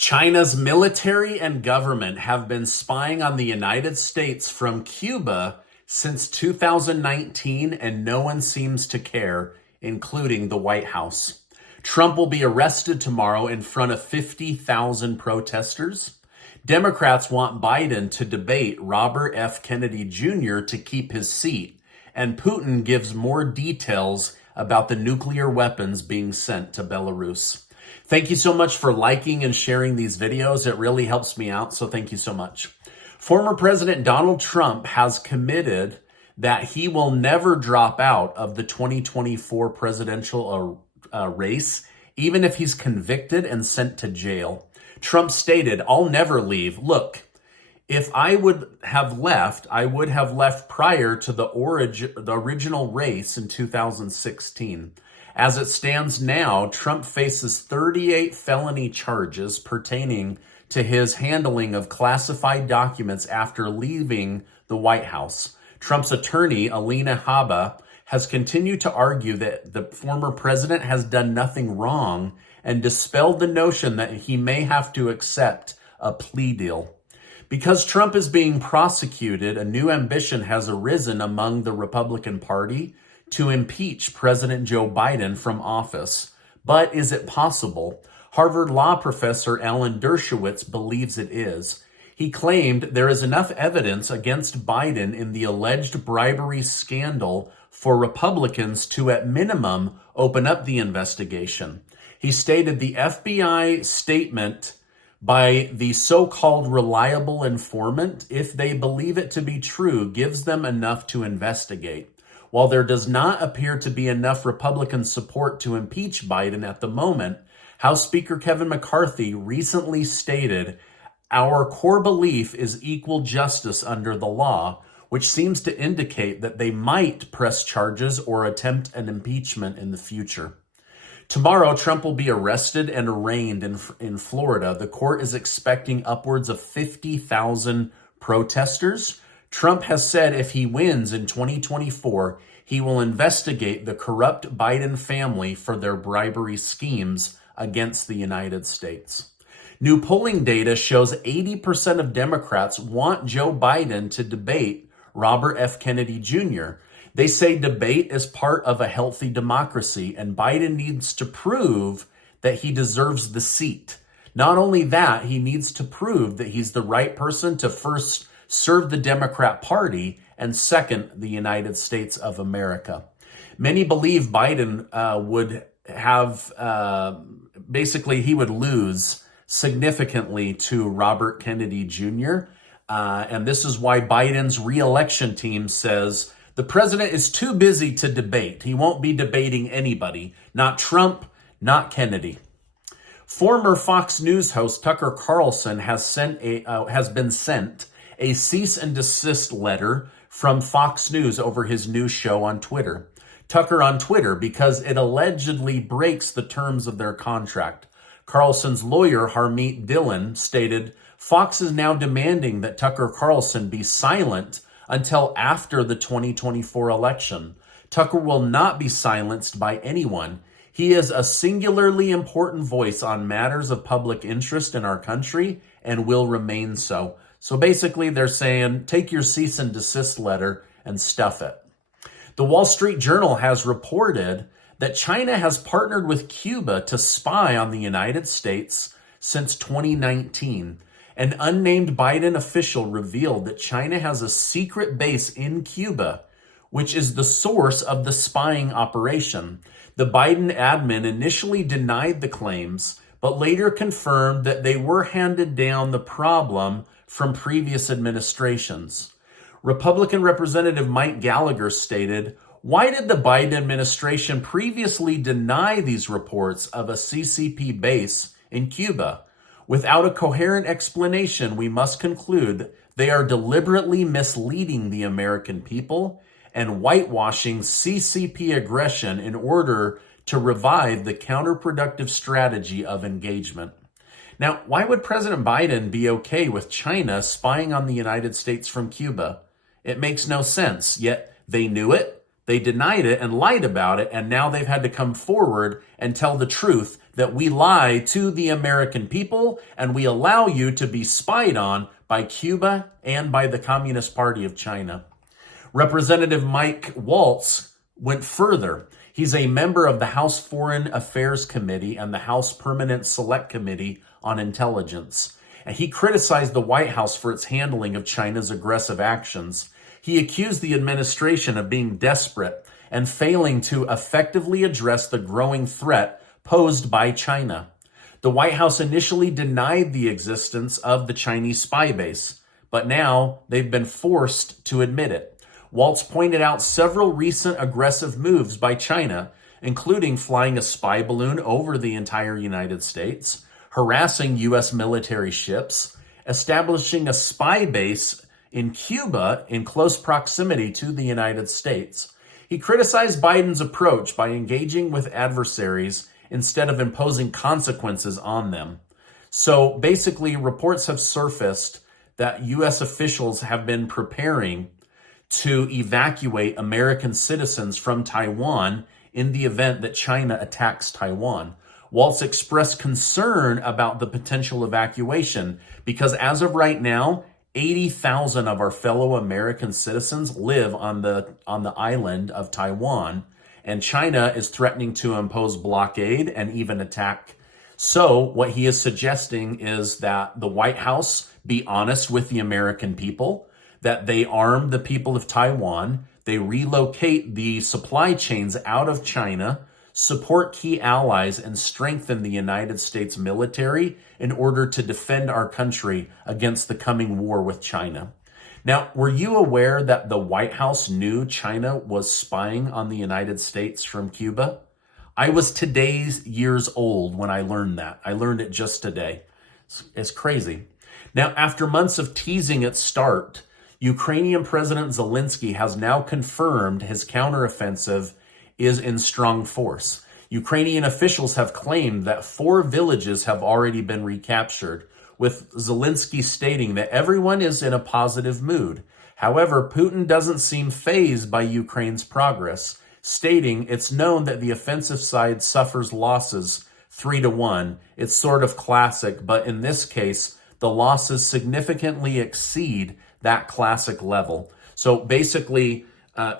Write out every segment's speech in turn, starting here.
China's military and government have been spying on the United States from Cuba since 2019, and no one seems to care, including the White House. Trump will be arrested tomorrow in front of 50,000 protesters. Democrats want Biden to debate Robert F. Kennedy Jr. to keep his seat, and Putin gives more details about the nuclear weapons being sent to Belarus. Thank you so much for liking and sharing these videos. It really helps me out, so thank you so much. Former President Donald Trump has committed that he will never drop out of the 2024 presidential race, even if he's convicted and sent to jail. Trump stated, "I'll never leave. Look, if I would have left, I would have left prior to the original race in 2016. As it stands now, Trump faces 38 felony charges pertaining to his handling of classified documents after leaving the White House." Trump's attorney, Alina Habba, has continued to argue that the former president has done nothing wrong and dispelled the notion that he may have to accept a plea deal. Because Trump is being prosecuted, a new ambition has arisen among the Republican Party to impeach President Joe Biden from office. But is it possible? Harvard law professor Alan Dershowitz believes it is. He claimed there is enough evidence against Biden in the alleged bribery scandal for Republicans to, at minimum, open up the investigation. He stated the FBI statement by the so-called reliable informant, if they believe it to be true, gives them enough to investigate. While there does not appear to be enough Republican support to impeach Biden at the moment, House Speaker Kevin McCarthy recently stated, "Our core belief is equal justice under the law," which seems to indicate that they might press charges or attempt an impeachment in the future. Tomorrow, Trump will be arrested and arraigned in Florida. The court is expecting upwards of 50,000 protesters. Trump has said if he wins in 2024, he will investigate the corrupt Biden family for their bribery schemes against the United States. New polling data shows 80% of Democrats want Joe Biden to debate Robert F. Kennedy Jr. They say debate is part of a healthy democracy, and Biden needs to prove that he deserves the seat. Not only that, he needs to prove that he's the right person to first serve the Democrat Party, and second, the United States of America. Many believe Biden would have, basically he would lose significantly to Robert Kennedy Jr., and this is why Biden's re-election team says the president is too busy to debate. He won't be debating anybody, not Trump, not Kennedy. Former Fox News host Tucker Carlson has been sent a cease and desist letter from Fox News over his new show on Twitter. Tucker on Twitter because it allegedly breaks the terms of their contract. Carlson's lawyer, Harmeet Dillon, stated, "Fox is now demanding that Tucker Carlson be silent until after the 2024 election. Tucker will not be silenced by anyone. He is a singularly important voice on matters of public interest in our country and will remain so." So basically they're saying, take your cease and desist letter and stuff it. The Wall Street Journal has reported that China has partnered with Cuba to spy on the United States since 2019. An unnamed Biden official revealed that China has a secret base in Cuba, which is the source of the spying operation. The Biden admin initially denied the claims, but later confirmed that they were handed down the problem from previous administrations. Republican Representative Mike Gallagher stated, "Why did the Biden administration previously deny these reports of a CCP base in Cuba? Without a coherent explanation, we must conclude they are deliberately misleading the American people and whitewashing CCP aggression in order to revive the counterproductive strategy of engagement." Now, why would President Biden be okay with China spying on the United States from Cuba? It makes no sense, yet they knew it, they denied it and lied about it, and now they've had to come forward and tell the truth that we lie to the American people and we allow you to be spied on by Cuba and by the Communist Party of China. Representative Mike Waltz went further. He's a member of the House Foreign Affairs Committee and the House Permanent Select Committee on Intelligence. And he criticized the White House for its handling of China's aggressive actions. He accused the administration of being desperate and failing to effectively address the growing threat posed by China. The White House initially denied the existence of the Chinese spy base, but now they've been forced to admit it. Waltz pointed out several recent aggressive moves by China, including flying a spy balloon over the entire United States, harassing U.S. military ships, establishing a spy base in Cuba in close proximity to the United States. He criticized Biden's approach by engaging with adversaries instead of imposing consequences on them. So basically, reports have surfaced that U.S. officials have been preparing to evacuate American citizens from Taiwan in the event that China attacks Taiwan. Waltz expressed concern about the potential evacuation because as of right now, 80,000 of our fellow American citizens live on the island of Taiwan, and China is threatening to impose blockade and even attack. So what he is suggesting is that the White House be honest with the American people, that they arm the people of Taiwan, they relocate the supply chains out of China, support key allies, and strengthen the United States military in order to defend our country against the coming war with China. Now, were you aware that the White House knew China was spying on the United States from Cuba? I was years old when I learned that. I learned it just today. It's crazy. Now, after months of teasing its start, Ukrainian President Zelensky has now confirmed his counteroffensive is in strong force. Ukrainian officials have claimed that 4 villages have already been recaptured, with Zelensky stating that everyone is in a positive mood. However, Putin doesn't seem fazed by Ukraine's progress, stating it's known that the offensive side suffers losses 3-1. It's sort of classic, but in this case, the losses significantly exceed that classic level. So basically,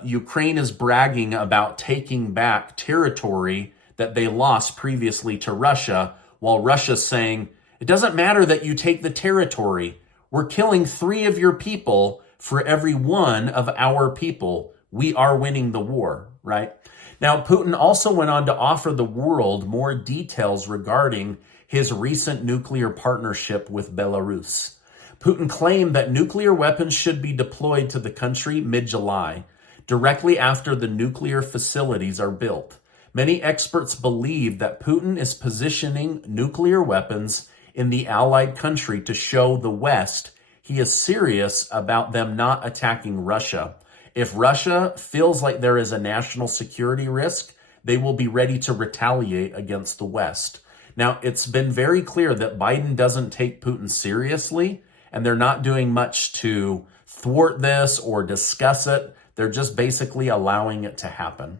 Ukraine is bragging about taking back territory that they lost previously to Russia, while Russia's saying, it doesn't matter that you take the territory. We're killing 3 of your people for every 1 of our people. We are winning the war, right? Now, Putin also went on to offer the world more details regarding his recent nuclear partnership with Belarus. Putin claimed that nuclear weapons should be deployed to the country mid-July, directly after the nuclear facilities are built. Many experts believe that Putin is positioning nuclear weapons in the allied country to show the West he is serious about them not attacking Russia. If Russia feels like there is a national security risk, they will be ready to retaliate against the West. Now, it's been very clear that Biden doesn't take Putin seriously, and they're not doing much to thwart this or discuss it. They're just basically allowing it to happen.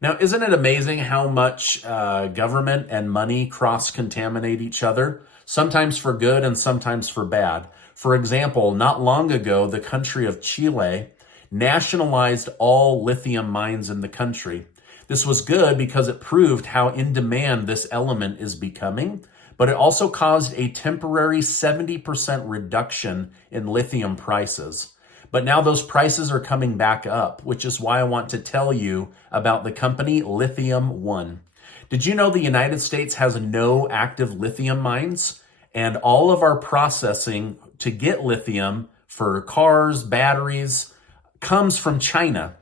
Now, isn't it amazing how much government and money cross-contaminate each other, sometimes for good and sometimes for bad? For example, not long ago, the country of Chile nationalized all lithium mines in the country. This was good because it proved how in demand this element is becoming, but it also caused a temporary 70% reduction in lithium prices. But now those prices are coming back up, which is why I want to tell you about the company Lithium. Did you know the United States has no active lithium mines? And all of our processing to get lithium for cars, batteries, comes from China,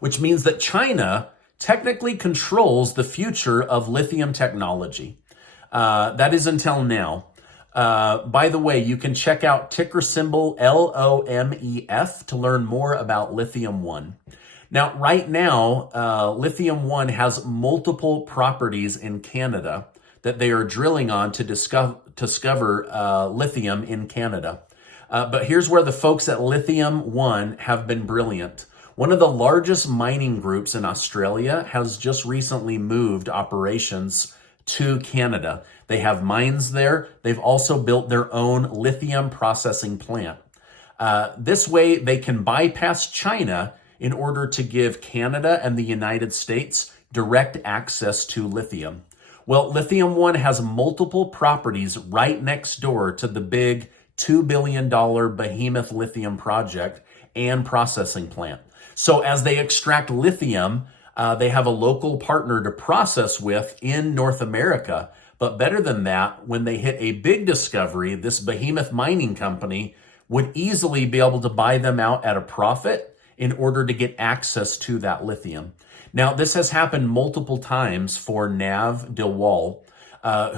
which means that China technically controls the future of lithium technology. That is until now. By the way, you can check out ticker symbol LOMEF to learn more about Lithium. Now, right now, Lithium has multiple properties in Canada that they are drilling on to discover lithium in Canada. But here's where the folks at Lithium have been brilliant. One of the largest mining groups in Australia has just recently moved operations to Canada. They have mines there. They've also built their own lithium processing plant. This way, they can bypass China in order to give Canada and the United States direct access to lithium. Well, Lithium One has multiple properties right next door to the big $2 billion behemoth lithium project and processing plant. So as they extract lithium, they have a local partner to process with in North America. But better than that, when they hit a big discovery, this behemoth mining company would easily be able to buy them out at a profit in order to get access to that lithium. Now, this has happened multiple times for Nav DeWall,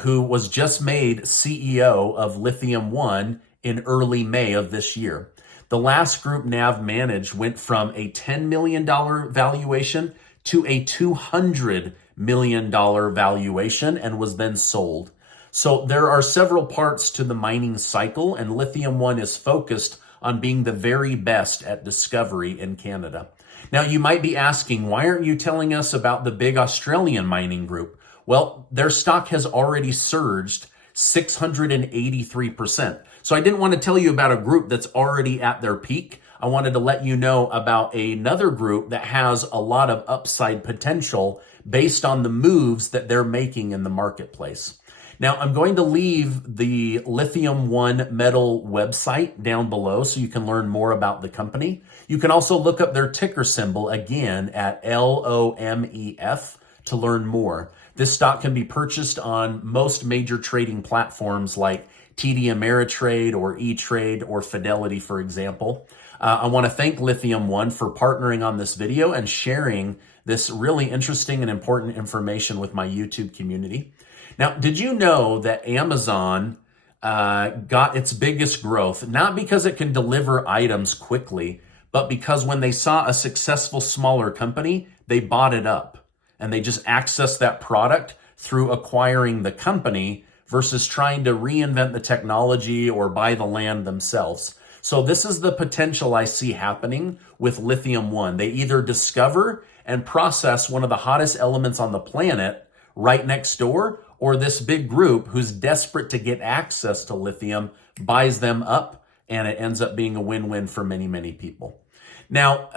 who was just made CEO of Lithium One in early May of this year. The last group Nav managed went from a $10 million valuation to a $200 million valuation and was then sold. So there are several parts to the mining cycle, and Lithium One is focused on being the very best at discovery in Canada. Now, you might be asking, why aren't you telling us about the big Australian mining group? Well, their stock has already surged 683%. So I didn't want to tell you about a group that's already at their peak. I wanted to let you know about another group that has a lot of upside potential based on the moves that they're making in the marketplace. Now, I'm going to leave the Lithium One Metal website down below so you can learn more about the company. You can also look up their ticker symbol again at LOMEF to learn more. This stock can be purchased on most major trading platforms like TD Ameritrade or E-Trade or Fidelity, for example. I want to thank Lithium One for partnering on this video and sharing this really interesting and important information with my YouTube community. Now, did you know that Amazon got its biggest growth, not because it can deliver items quickly, but because when they saw a successful smaller company, they bought it up and they just accessed that product through acquiring the company versus trying to reinvent the technology or buy the land themselves. So this is the potential I see happening with Lithium One. They either discover and process one of the hottest elements on the planet right next door, or this big group who's desperate to get access to lithium buys them up, and it ends up being a win-win for many, many people. Now,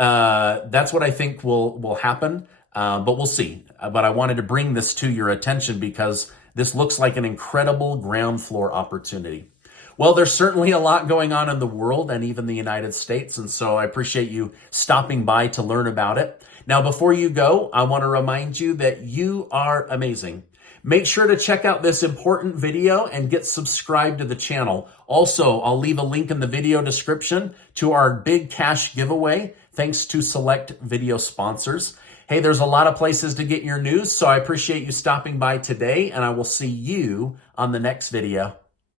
that's what I think will happen, but we'll see. But I wanted to bring this to your attention because this looks like an incredible ground floor opportunity. Well, there's certainly a lot going on in the world and even the United States, and so I appreciate you stopping by to learn about it. Now, before you go, I want to remind you that you are amazing. Make sure to check out this important video and get subscribed to the channel. Also, I'll leave a link in the video description to our big cash giveaway, thanks to select video sponsors. Hey, there's a lot of places to get your news, so I appreciate you stopping by today, and I will see you on the next video.